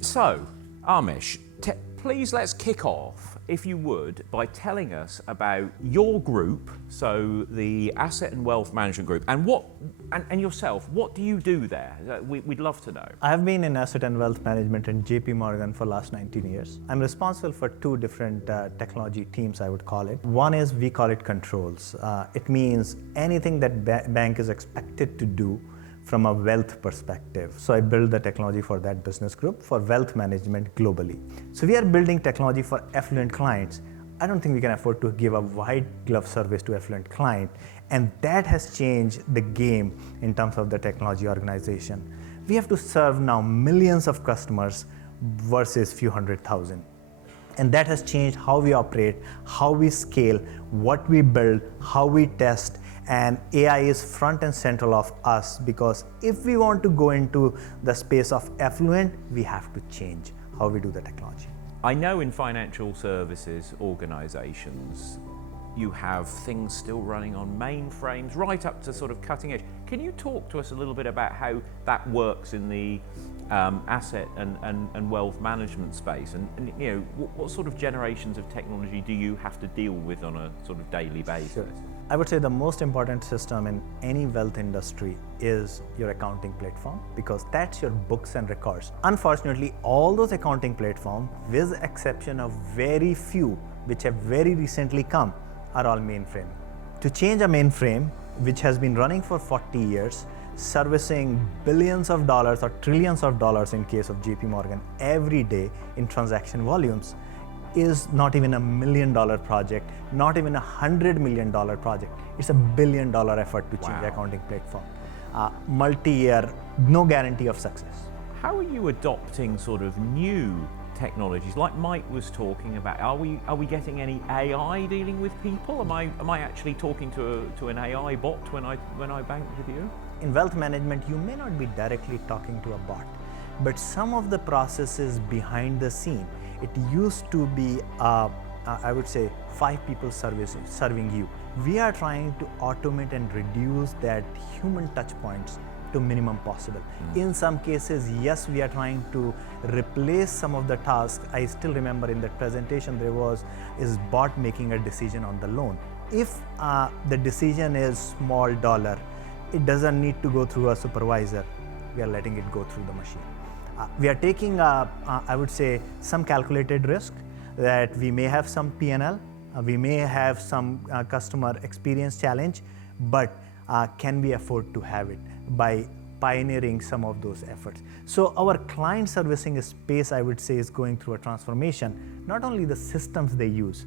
So, Amish, please let's kick off, if you would, by telling us about your group, so the Asset and Wealth Management Group, and yourself. What do you do there? We'd love to know. I have been in Asset and Wealth Management in JPMorgan for the last 19 years. I'm responsible for two different technology teams, I would call it. One is, we call it controls. It means anything that bank is expected to do from a wealth perspective. So I build the technology for that business group for wealth management globally. So we are building technology for affluent clients. I don't think we can afford to give a white glove service to affluent client. And that has changed the game in terms of the technology organization. We have to serve now millions of customers versus few 100,000. And that has changed how we operate, how we scale, what we build, how we test. And AI is front and central of us, because if we want to go into the space of affluent, we have to change how we do the technology. I know in financial services organizations, you have things still running on mainframes right up to sort of cutting edge. Can you talk to us a little bit about how that works in the asset and wealth management space, and you know, what sort of generations of technology do you have to deal with on a sort of daily basis? Sure. I would say the most important system in any wealth industry is your accounting platform, because that's your books and records. Unfortunately, all those accounting platforms, with the exception of very few which have very recently come, are all mainframe. To change a mainframe, which has been running for 40 years, servicing billions of dollars or trillions of dollars in case of JPMorgan every day in transaction volumes, is not even $1 million project, not even $100 million project. It's $1 billion effort to change the accounting platform. Multi-year, no guarantee of success. How are you adopting sort of new technologies, like Mike was talking about? Are we getting any AI dealing with people? Am I actually talking to an AI bot when I bank with you? In wealth management, you may not be directly talking to a bot, but some of the processes behind the scene, it used to be, I would say, 5 people serving you. We are trying to automate and reduce that human touch points to minimum possible. In some cases, yes, we are trying to replace some of the tasks. I still remember in that presentation there is bot making a decision on the loan. If the decision is small dollar, it doesn't need to go through a supervisor. We are letting it go through the machine. We are taking, I would say, some calculated risk, that we may have some P&L, we may have some customer experience challenge, but can we afford to have it by pioneering some of those efforts? So our client servicing space, I would say, is going through a transformation. Not only the systems they use,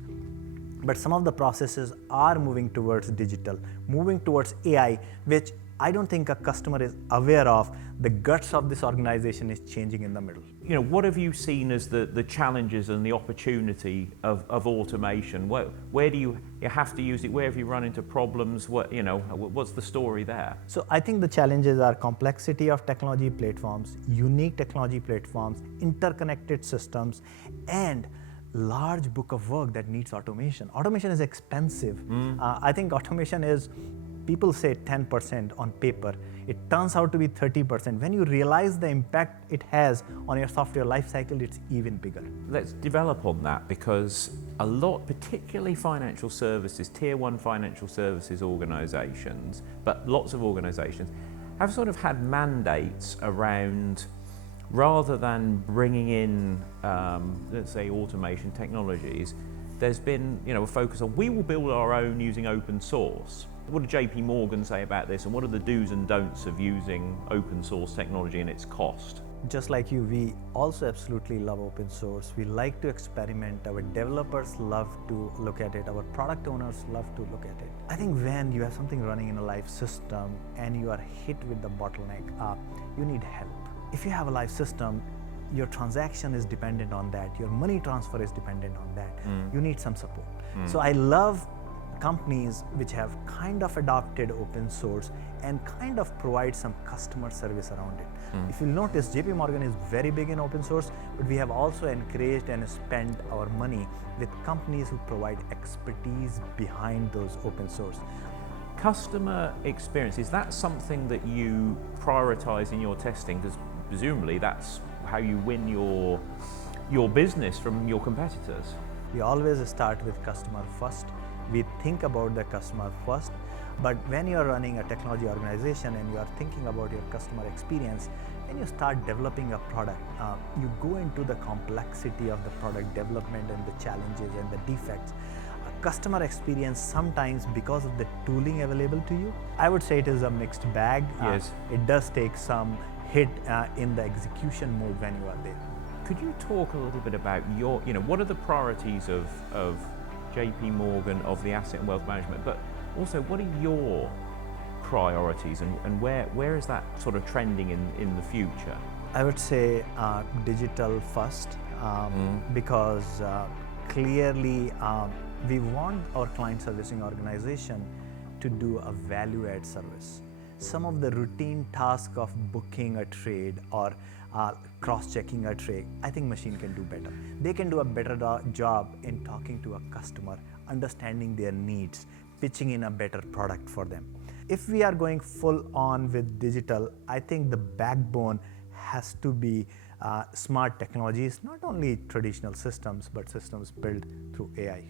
but some of the processes are moving towards digital, moving towards AI, which I don't think a customer is aware of. The guts of this organization is changing in the middle. You know, what have you seen as the challenges and the opportunity of automation? Where do you have to use it? Where have you run into problems? What's the story there? So I think the challenges are complexity of technology platforms, unique technology platforms, interconnected systems, and large book of work that needs automation. Automation is expensive. I think automation is, people say 10% on paper. It turns out to be 30%. When you realize the impact it has on your software lifecycle, it's even bigger. Let's develop on that, because a lot, particularly financial services, tier 1 financial services organizations, but lots of organizations, have sort of had mandates around, rather than bringing in, let's say, automation technologies, there's been a focus on, we will build our own using open source. What did JPMorgan say about this, and what are the do's and don'ts of using open source technology and its cost? Just like you, we also absolutely love open source. We like to experiment. Our developers love to look at it. Our product owners love to look at it. I think when you have something running in a live system and you are hit with the bottleneck, you need help. If you have a live system, your transaction is dependent on that. Your money transfer is dependent on that. You need some support. So I love companies which have kind of adopted open source and kind of provide some customer service around it. If you'll notice, JPMorgan is very big in open source, but we have also encouraged and spent our money with companies who provide expertise behind those open source. Customer experience, is that something that you prioritize in your testing? Because presumably that's how you win your business from your competitors? We always start with customer first. We think about the customer first, but when you're running a technology organization and you are thinking about your customer experience, when you start developing a product, you go into the complexity of the product development and the challenges and the defects. Customer experience sometimes, because of the tooling available to you, I would say it is a mixed bag. Yes. It does take some hit in the execution mode when you are there. Could you talk a little bit about what are the priorities of JPMorgan, of the asset and wealth management, but also what are your priorities and where is that sort of trending in the future? I would say digital first, because clearly we want our client servicing organization to do a value add service. Some of the routine tasks of booking a trade or cross-checking a trade, I think machine can do better. They can do a better job in talking to a customer, understanding their needs, pitching in a better product for them. If we are going full on with digital, I think the backbone has to be smart technologies, not only traditional systems, but systems built through AI.